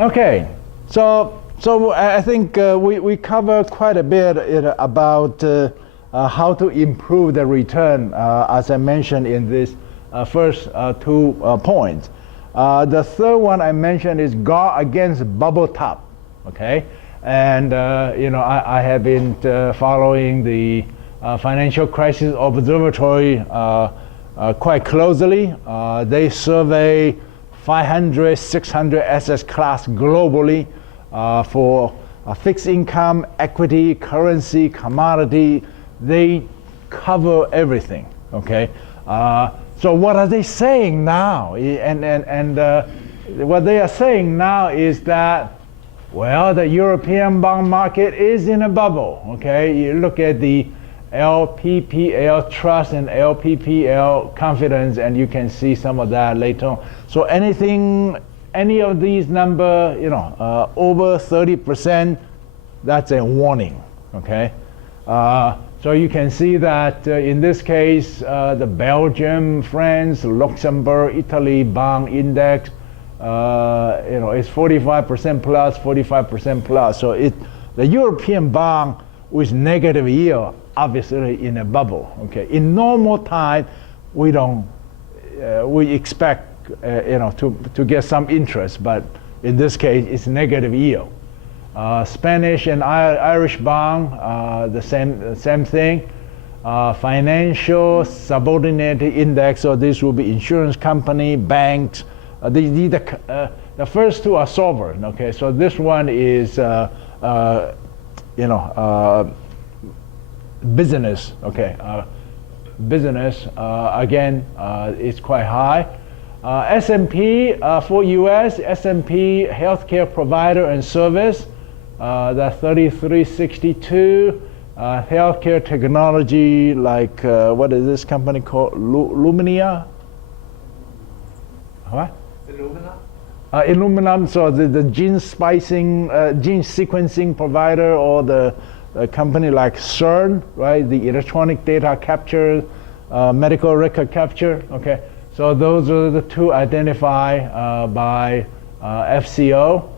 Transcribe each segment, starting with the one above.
Okay, so I think we cover quite a bit about how to improve the return, as I mentioned in this first 2 points. The third one I mentioned is guard against bubble top. Okay, and I have been following the financial crisis observatory quite closely. They survey 500, 600 asset class globally for fixed income, equity, currency, commodity. They cover everything. Okay, so what are they saying now? And what they are saying now is that, well, the European bond market is in a bubble. Okay, you look at the LPPL trust and LPPL confidence, and you can see some of that later on. So any of these number, over 30%, that's a warning. Okay, so you can see that in this case, the Belgium, France, Luxembourg, Italy bond index, it's 45% plus, 45% plus. So the European bond with negative yield, obviously in a bubble. Okay, in normal time, we expect to get some interest, but in this case, it's negative yield. Spanish and Irish bond, the same thing. Financial subordinated index, so this will be insurance company, banks. The first two are sovereign. Okay, so this one is business. Okay, business again is quite high. S&P for U.S. S&P healthcare provider and service, that's 3362. Healthcare technology, like what is this company called? Lumina? What? Illumina. So the gene splicing, gene sequencing provider, or the company like CERN, right? The electronic data capture, medical record capture. Okay, so those are the two identified by FCO.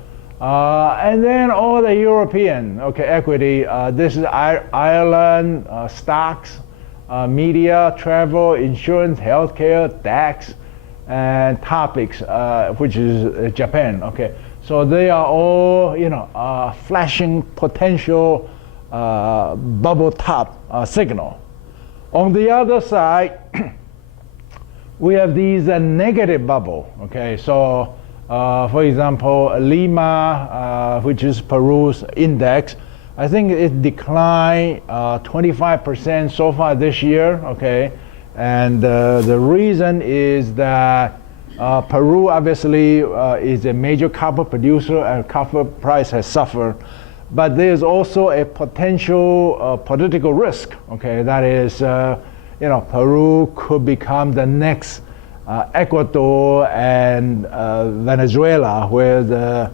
And then all the European, equity. This is Ireland, stocks, media, travel, insurance, healthcare, DAX, and topics, which is Japan. Okay, so they are all flashing potential bubble top signal. On the other side, we have these negative bubble. Okay, so for example, Lima, which is Peru's index, I think it declined 25% so far this year. Okay, and the reason is that Peru obviously is a major copper producer, and copper price has suffered. But there's also a potential political risk. Okay, that is, Peru could become the next Ecuador and Venezuela, where the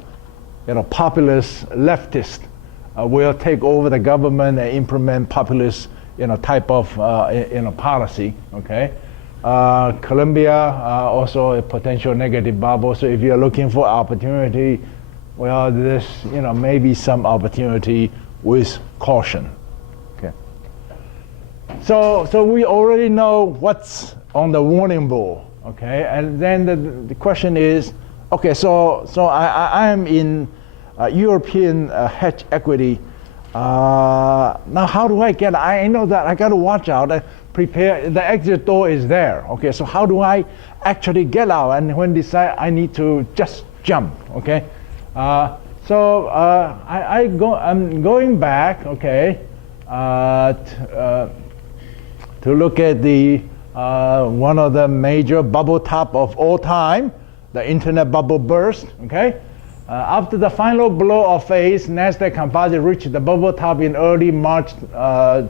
populist leftist will take over the government and implement populist type of policy. Okay, Colombia also a potential negative bubble. So if you're looking for opportunity, well, there's maybe some opportunity with caution. Okay. So we already know what's on the warning board. Okay, and then the question is, okay, so I am in European hedge equity. Now how do I get? I know that I got to watch out and prepare. The exit door is there. Okay, so how do I actually get out? And when decide I need to just jump. Okay. I'm going back, okay, to look at the one of the major bubble top of all time, the internet bubble burst. Okay, after the final blow-off phase, Nasdaq Composite reached the bubble top in early March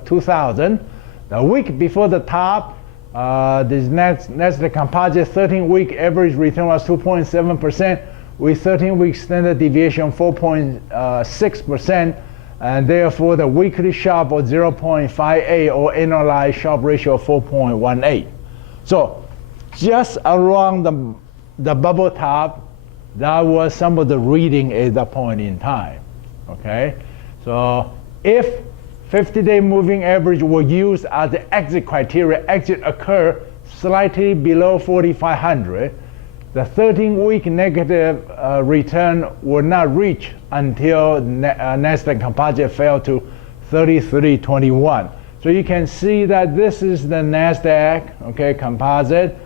2000. The week before the top, this Nasdaq Composite 13-week average return was 2.7%. with 13-week standard deviation 4.6%, and therefore the weekly Sharpe was 0.58 or annualized Sharpe ratio of 4.18. So just around the bubble top, that was some of the reading at that point in time. Okay, so if 50-day moving average were used as the exit criteria, exit occur slightly below 4,500, the 13-week negative return will not reach until Nasdaq Composite fell to 33.21. So you can see that this is the Nasdaq, okay, Composite.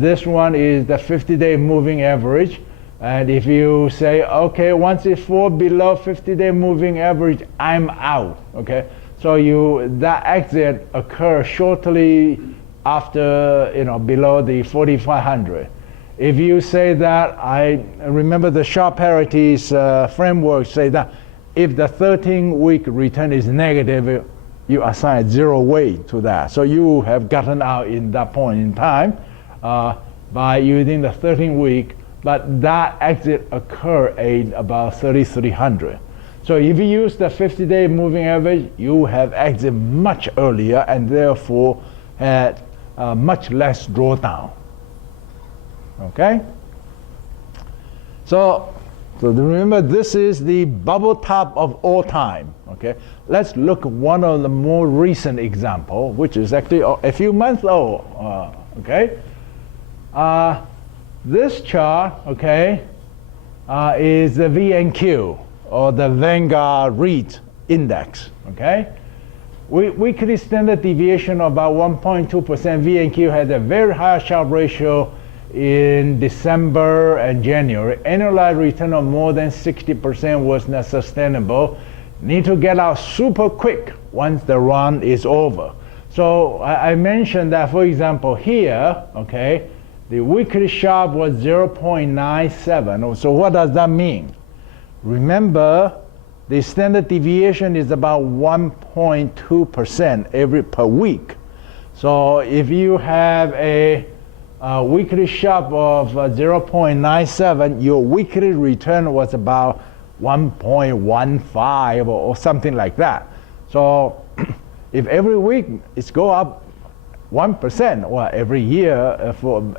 This one is the 50-day moving average. And if you say, okay, once it falls below 50-day moving average, I'm out, okay? So that exit occurs shortly after, below the 4,500. If you say that, I remember the Sharpe Parity's framework say that if the 13-week return is negative, you assign 0 weight to that. So you have gotten out in that point in time by using the 13-week, but that exit occurred at about 3,300. So if you use the 50-day moving average, you have exit much earlier and therefore had much less drawdown. Okay? So remember, this is the bubble top of all time. Okay? Let's look at one of the more recent example, which is actually a few months old. Okay? This chart, okay, is the VNQ, or the Vanguard REIT Index, okay? Weekly standard deviation of about 1.2%. VNQ had a very high Sharpe ratio in December and January. Annualized return of more than 60% was not sustainable. Need to get out super quick once the run is over. So I mentioned that, for example, here, okay, the weekly Sharpe was 0.97. So what does that mean? Remember, the standard deviation is about 1.2% per week. So if you have a weekly Sharpe of 0.97, your weekly return was about 1.15 or something like that. So if every week it's go up 1%, well, every year,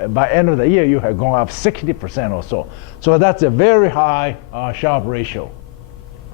by end of the year, you have gone up 60% or so. So that's a very high Sharpe ratio.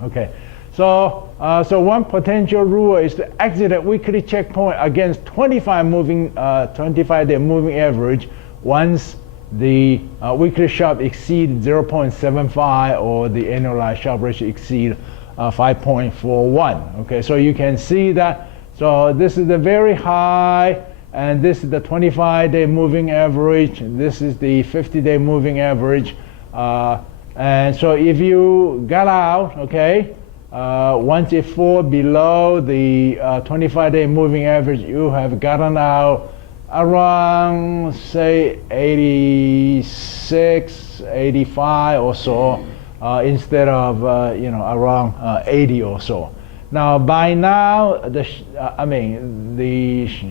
Okay, so one potential rule is to exit a weekly checkpoint against 25-day moving average once the weekly Sharpe exceeds 0.75 or the annualized Sharpe ratio exceeds 5.41. Okay, so you can see that. So this is a very high. And this is the 25-day moving average. And this is the 50-day moving average. And so if you got out, okay, once it falls below the 25-day moving average, you have gotten out around, say, 86, 85 or so, instead of, around 80 or so. Now, by now, the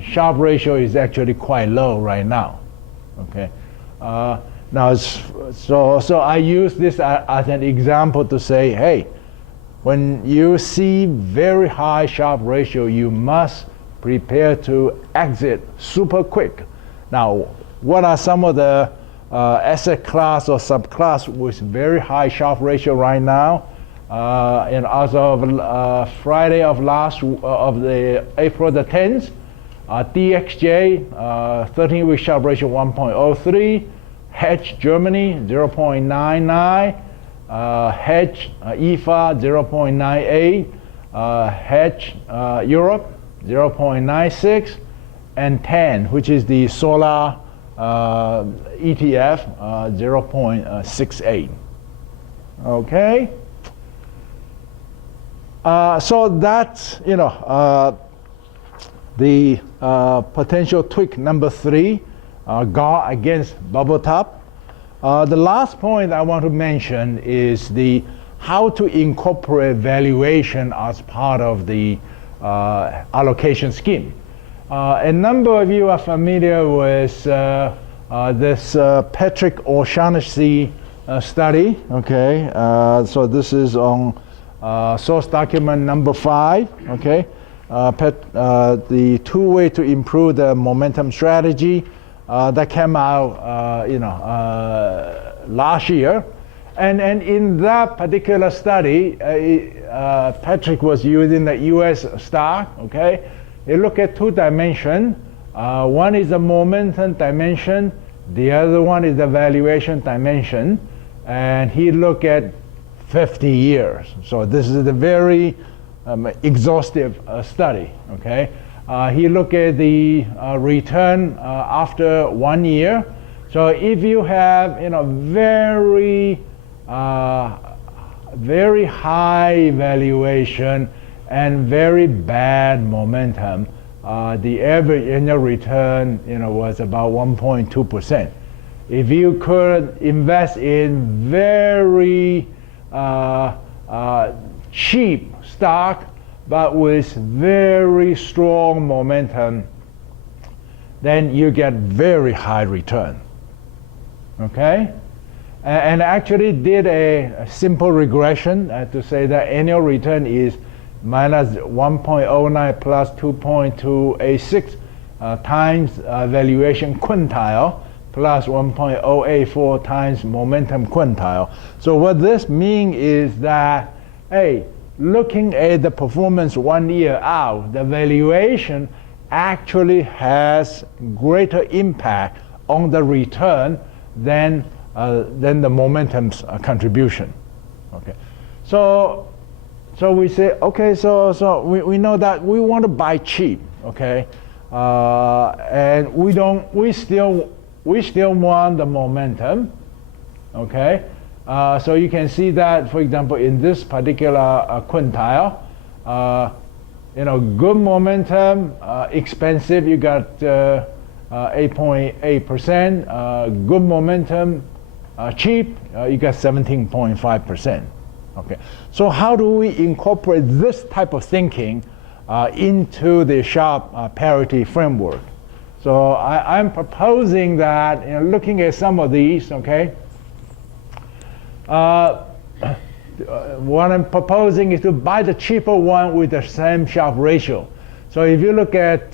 Sharpe ratio is actually quite low right now. Okay. Now, so I use this as an example to say, hey, when you see very high Sharpe ratio, you must prepare to exit super quick. Now, what are some of the asset class or subclass with very high Sharpe ratio right now? And as of Friday of the April the 10th, DXJ 13-week Sharpe ratio 1.03, Hedge Germany 0.99, Hedge IFA 0.98, Hedge Europe 0.96, and 10, which is the solar ETF 0.68. Okay. So that's, the potential tweak number 3, guard against bubble top. The last point I want to mention is how to incorporate valuation as part of the allocation scheme. A number of you are familiar with this Patrick O'Shaughnessy study. Okay, so this is on source document number 5, okay? The 2 way to improve the momentum strategy that came out, last year. And in that particular study, Patrick was using the U.S. stock, okay? You look at two dimensions. One is the momentum dimension. The other one is the valuation dimension. And he looked at 50 years. So this is a very exhaustive study, okay? He looked at the return after 1 year. So if you have, very high valuation and very bad momentum, the average annual return, was about 1.2%. If you could invest in very cheap stock, but with very strong momentum, then you get very high return. Okay? And actually did a simple regression to say that annual return is minus 1.09 plus 2.286 times valuation quintile plus 1.084 times momentum quintile. So what this means is that, hey, looking at the performance 1 year out, the valuation actually has greater impact on the return than the momentum's contribution. Okay, so we say, okay, so we know that we want to buy cheap, okay, and we still want the momentum, okay. So you can see that, for example, in this particular quintile, good momentum, expensive, you got 8.8%. Good momentum, cheap, you got 17.5%. Okay. So how do we incorporate this type of thinking into the Sharpe parity framework? So I'm proposing that, looking at some of these, okay. What I'm proposing is to buy the cheaper one with the same Sharpe ratio. So if you look at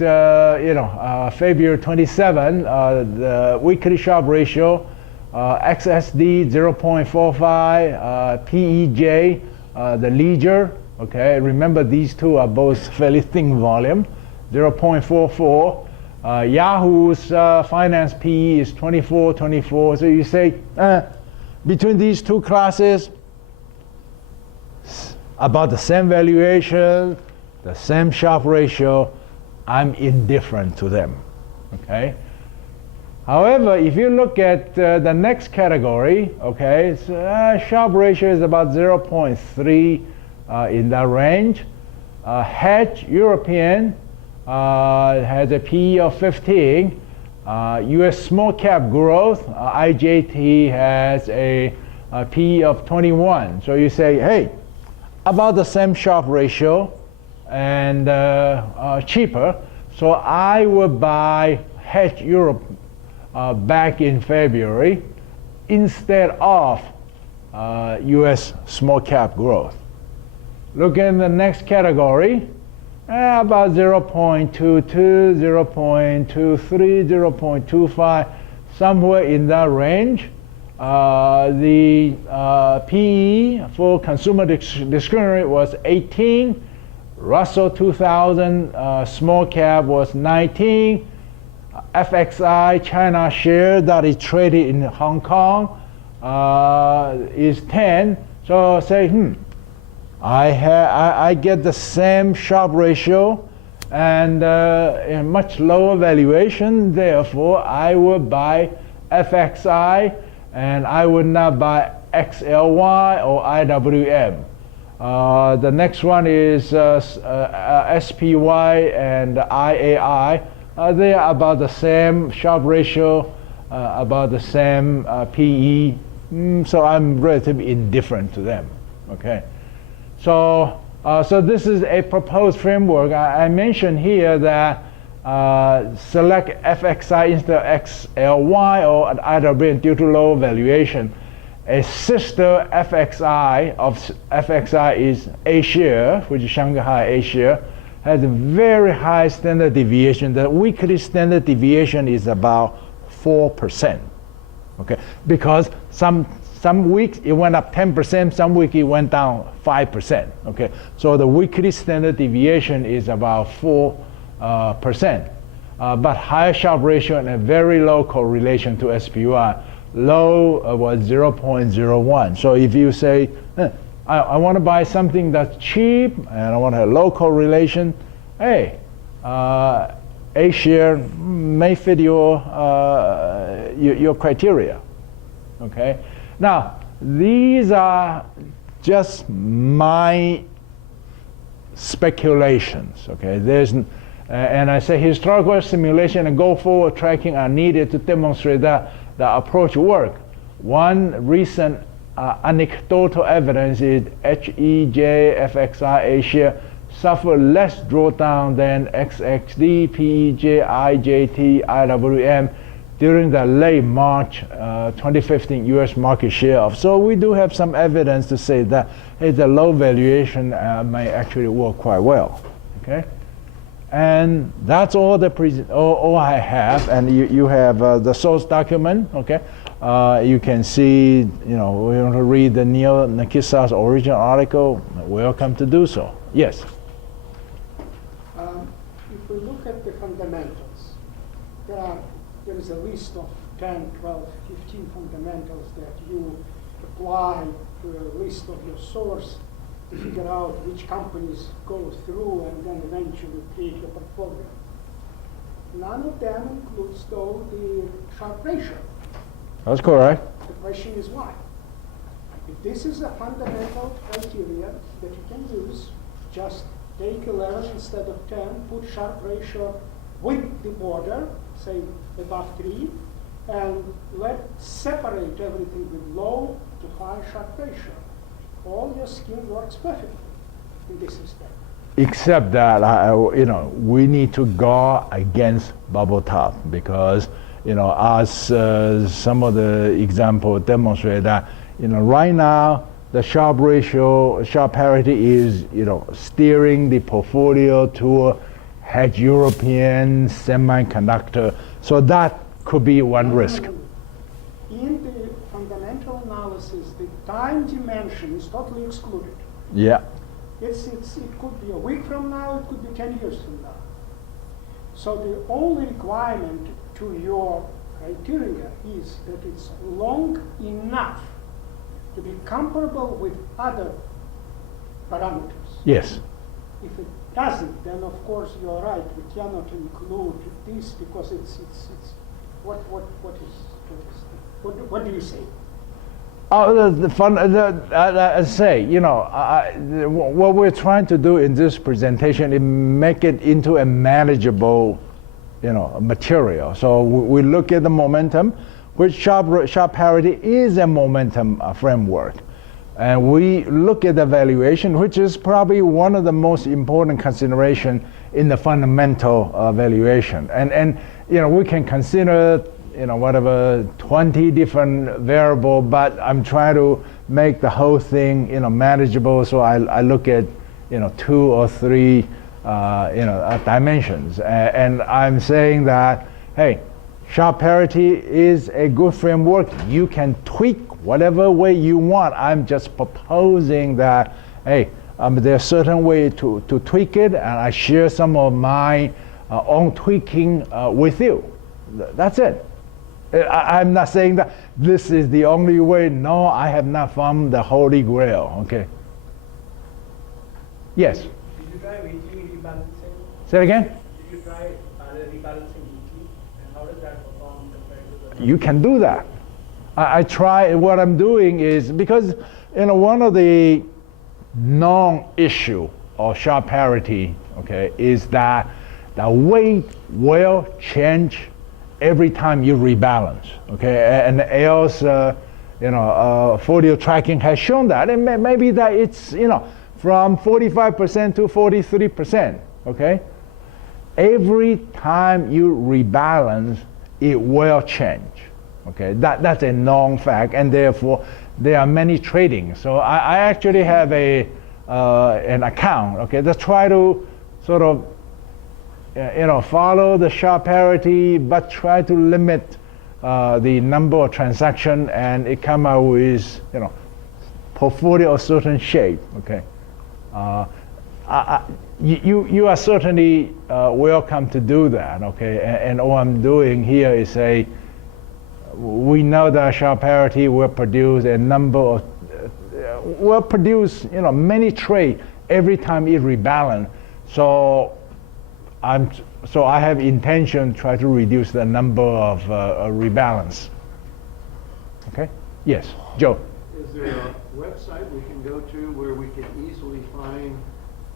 February 27, the weekly Sharpe ratio, XSD 0.45, PEJ, the Leisure, okay. Remember these two are both fairly thin volume, 0.44. Yahoo's finance PE is 24. So you say between these two classes, about the same valuation, the same Sharpe ratio, I'm indifferent to them, okay? However, if you look at the next category, okay, so, Sharpe ratio is about 0.3 in that range. Hedge European has a PE of 15. US small cap growth, IJT has a PE of 21. So you say, hey, about the same Sharpe ratio and cheaper, so I would buy Hedge Europe back in February instead of US small cap growth. Look in the next category, about 0.22, 0.23, 0.25, somewhere in that range. The PE for consumer discretionary was 18. Russell 2000 small cap was 19. FXI China share that is traded in Hong Kong is 10. So say, I get the same Sharpe ratio and a much lower valuation. Therefore, I would buy FXI and I would not buy XLY or IWM. The next one is SPY and IAI. They are about the same Sharpe ratio, about the same PE. So I'm relatively indifferent to them. Okay. So this is a proposed framework. I mentioned here that select FXI instead of XLY or IWM due to low valuation. A sister FXI of FXI is A-share, which is Shanghai A-share, has a very high standard deviation. The weekly standard deviation is about 4%. Okay, because some Some weeks it went up 10%, some weeks it went down 5%. Okay, so the weekly standard deviation is about 4%. But higher Sharpe ratio and a very low correlation to SPY. Low was 0.01. So if you say, I want to buy something that's cheap and I want to have low correlation, hey, A share may fit your criteria. Okay. Now these are just my speculations. Okay. And I say historical simulation and go forward tracking are needed to demonstrate that the approach works. One recent anecdotal evidence is HEJ, FXI, A share suffer less drawdown than XXD, PEJ, IJT, IWM during the late March 2015 US market share off. So we do have some evidence to say that hey, the low valuation may actually work quite well. Okay. And that's all all I have. And you have the source document. Okay, you can see. We want to read the Neil Nakisa's original article. Welcome to do so. Yes. If we look at the fundamentals, there is a list of 10, 12, 15 fundamentals that you apply to a list of your source to figure out which companies go through and then eventually create your portfolio. None of them includes, though, the Sharpe ratio. That's correct. The question is why? If this is a fundamental criteria that you can use, just take 11 instead of 10, put Sharpe ratio with the border, say above 3, and separate everything with low to high Sharpe ratio. All your scheme works perfectly in this respect. Except that we need to guard against bubble top because as some of the examples demonstrate that right now the Sharpe ratio, Sharpe parity is steering the portfolio to hedge European semiconductor. So that could be one risk. In the fundamental analysis, the time dimension is totally excluded. Yeah. It could be a week from now, it could be 10 years from now. So the only requirement to your criteria is that it's long enough to be comparable with other parameters. Yes. If it doesn't, then of course you're right. We cannot include this because it's what do you say? I say, what we're trying to do in this presentation is make it into a manageable, material. So we look at the momentum, which Sharpe parity is a momentum framework. And we look at the valuation, which is probably one of the most important consideration in the fundamental valuation. And we can consider whatever 20 different variable, but I'm trying to make the whole thing manageable. So I look at 2 or 3 dimensions, and I'm saying that hey, Sharpe parity is a good framework. You can tweak whatever way you want. I'm just proposing that hey, there's a certain way to tweak it, and I share some of my own tweaking with you. That's it. I'm not saying that this is the only way. No, I have not found the holy grail. Okay. Yes. Did you try weekly rebalancing? Say it again. Did you try rebalancing weekly, and how does that perform compared to the? You can do that. I try. What I'm doing is because one of the non-issue of Sharpe parity, okay, is that the weight will change every time you rebalance, okay, and else, folio tracking has shown that, and maybe that it's, from 45% to 43%, okay. Every time you rebalance, it will change, okay. That's a known fact, and therefore there are many trading. So I actually have an account, okay, that try to sort of follow the Sharpe parity, but try to limit the number of transaction, and it come out with, you know, portfolio of certain shape. Okay, you are certainly welcome to do that. Okay, and all I'm doing here is say, we know that Sharpe Parity will produce a number of will produce, you know, many trade every time it rebalance. So I have intention to try to reduce the number of rebalance. Okay. Yes, Joe. Is there a website we can go to where we can easily find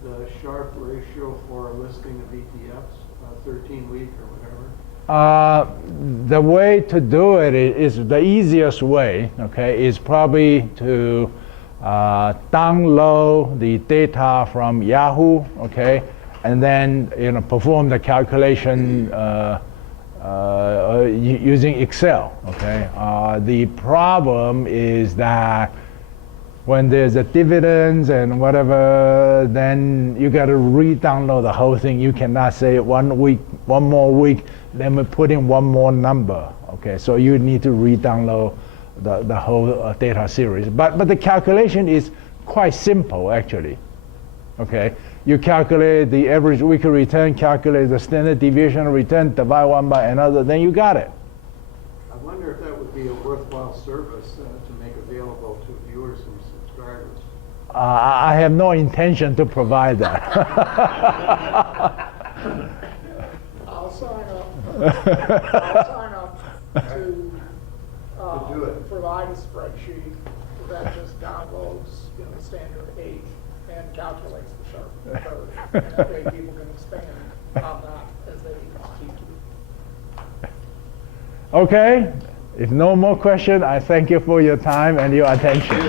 the Sharpe ratio for a listing of ETFs, 13-week or whatever? The way to do it is the easiest way. Okay, is probably to download the data from Yahoo. Okay, and then, you know, perform the calculation using Excel. Okay, the problem is that when there's a dividends and whatever, then you got to re-download the whole thing. You cannot say one more week, then we put in one more number. Okay, so you need to re-download the whole data series. But the calculation is quite simple actually. Okay, you calculate the average weekly return, calculate the standard deviation of return, divide one by another, then you got it. I wonder if that would be a worthwhile service to make available to viewers and subscribers. I have no intention to provide that. I'll sign up. I'll sign up to do it. provide a spreadsheet that just downloads, you know, standard 8 and calculates the Sharpe code. And that way people can expand on that as they need to. Okay, if no more question, I thank you for your time and your attention.